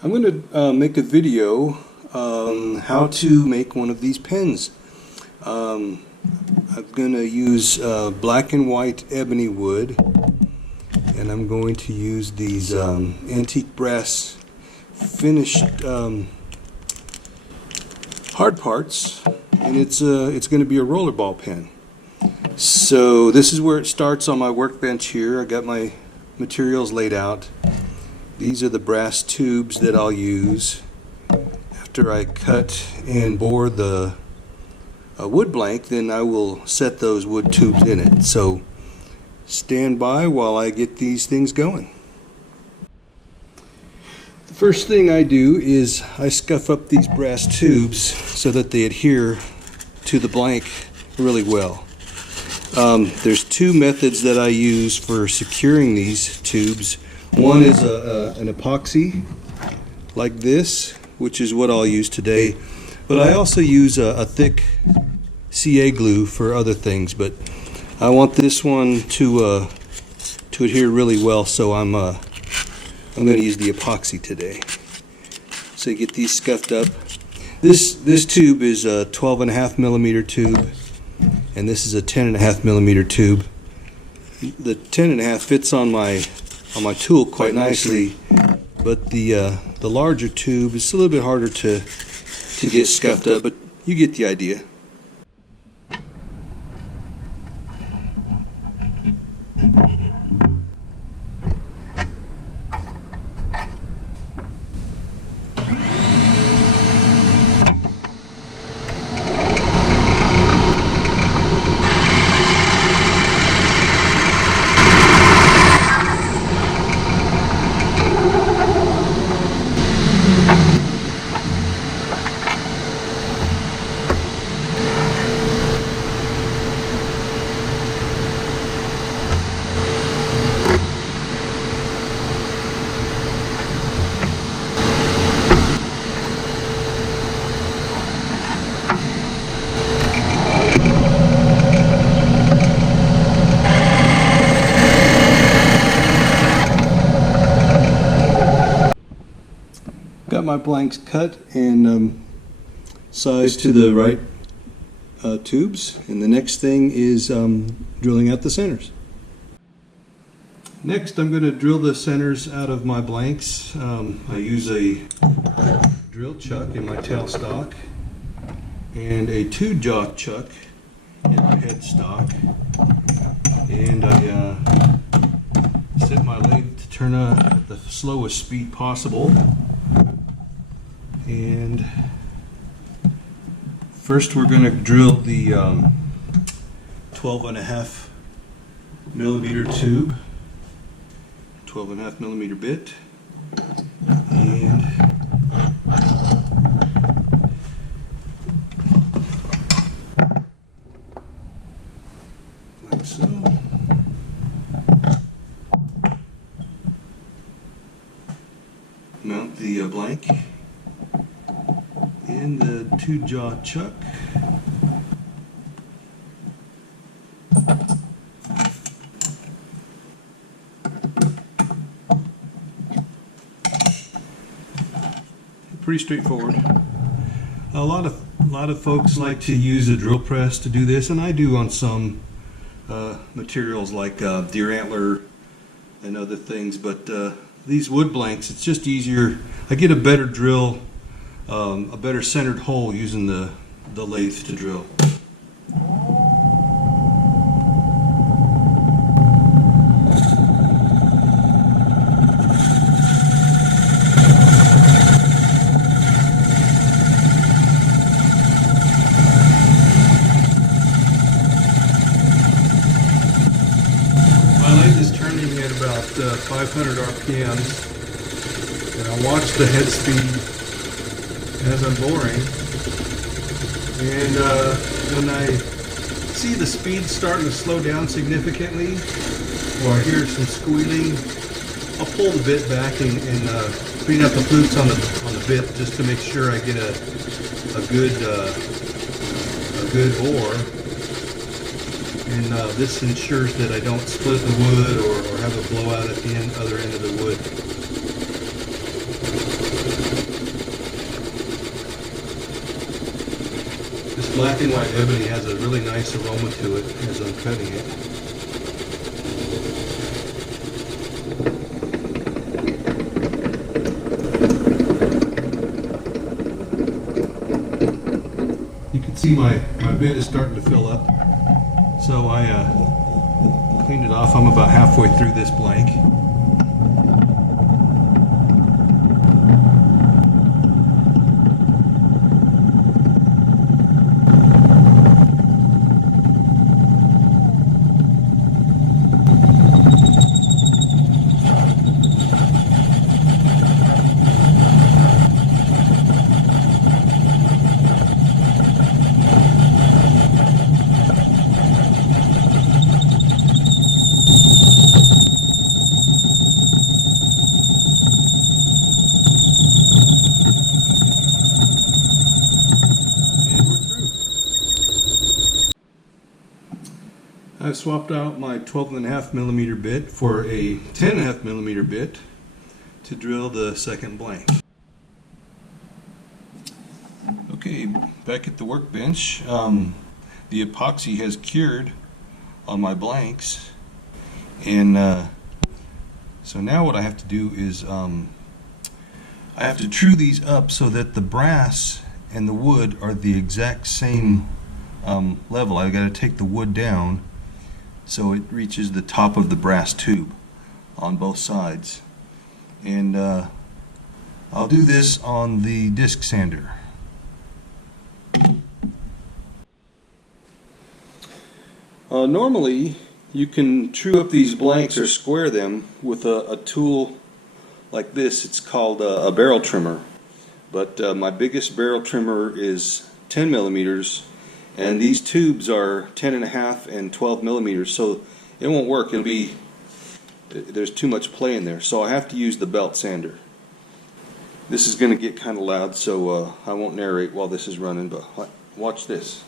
I'm going to make a video on how to make one of these pens. I'm going to use black and white ebony wood, and I'm going to use these antique brass finished hard parts, and it's going to be a rollerball pen. So this is where it starts on my workbench here. I got my materials laid out. These are the brass tubes that I'll use. After I cut and bore the wood blank, then I will set those wood tubes in it. So stand by while I get these things going. The first thing I do is I scuff up these brass tubes so that they adhere to the blank really well. There's two methods that I use for securing these tubes. One is an epoxy like this, which is what I'll use today, but I also use a thick CA glue for other things, but I want this one to adhere really well, so I'm going to use the epoxy today. So you get these scuffed up. This tube is a 12.5 millimeter tube, and this is a 10.5 millimeter tube. The 10.5 fits on my tool quite nicely, but the larger tube is a little bit harder to get scuffed up, but you get the idea. Got my blanks cut and sized to the right tubes, and the next thing is drilling out the centers. Next, I'm going to drill the centers out of my blanks. I use a drill chuck in my tailstock and a 2-jaw chuck in my headstock, and I set my lathe to turn at the slowest speed possible. And first we're going to drill the 12.5 millimeter tube, 12.5 millimeter bit, and like so. Mount the blank in the 2-jaw chuck. Pretty straightforward. A lot of folks like to use a drill press to do this, and I do on some materials like deer antler and other things, but these wood blanks, it's just easier. I get a better drill, a better centered hole using the lathe to drill. My lathe is turning at about 500 RPMs, and I watch the head speed as I'm boring, and when I see the speed starting to slow down significantly, or I hear some squealing, I'll pull the bit back and clean up the flutes on the bit just to make sure I get a good bore. And this ensures that I don't split the wood or have a blowout at the other end of the wood. black and white ebony has a really nice aroma to it as I'm cutting it. You can see my bit is starting to fill up, so I cleaned it off. I'm about halfway through this blank. I've swapped out my 12.5 millimeter bit for a 10.5 millimeter bit to drill the second blank. Okay, back at the workbench, the epoxy has cured on my blanks, and so now what I have to do is I have to true these up so that the brass and the wood are the exact same level. I've got to take the wood down so it reaches the top of the brass tube on both sides. And I'll do this on the disc sander. Normally you can true up these blanks or square them with a tool like this. It's called a barrel trimmer, but my biggest barrel trimmer is 10 millimeters, and these tubes are 10.5 and 12 millimeters, so it won't work. There's too much play in there, so I have to use the belt sander. This is going to get kind of loud, so I won't narrate while this is running, but watch this.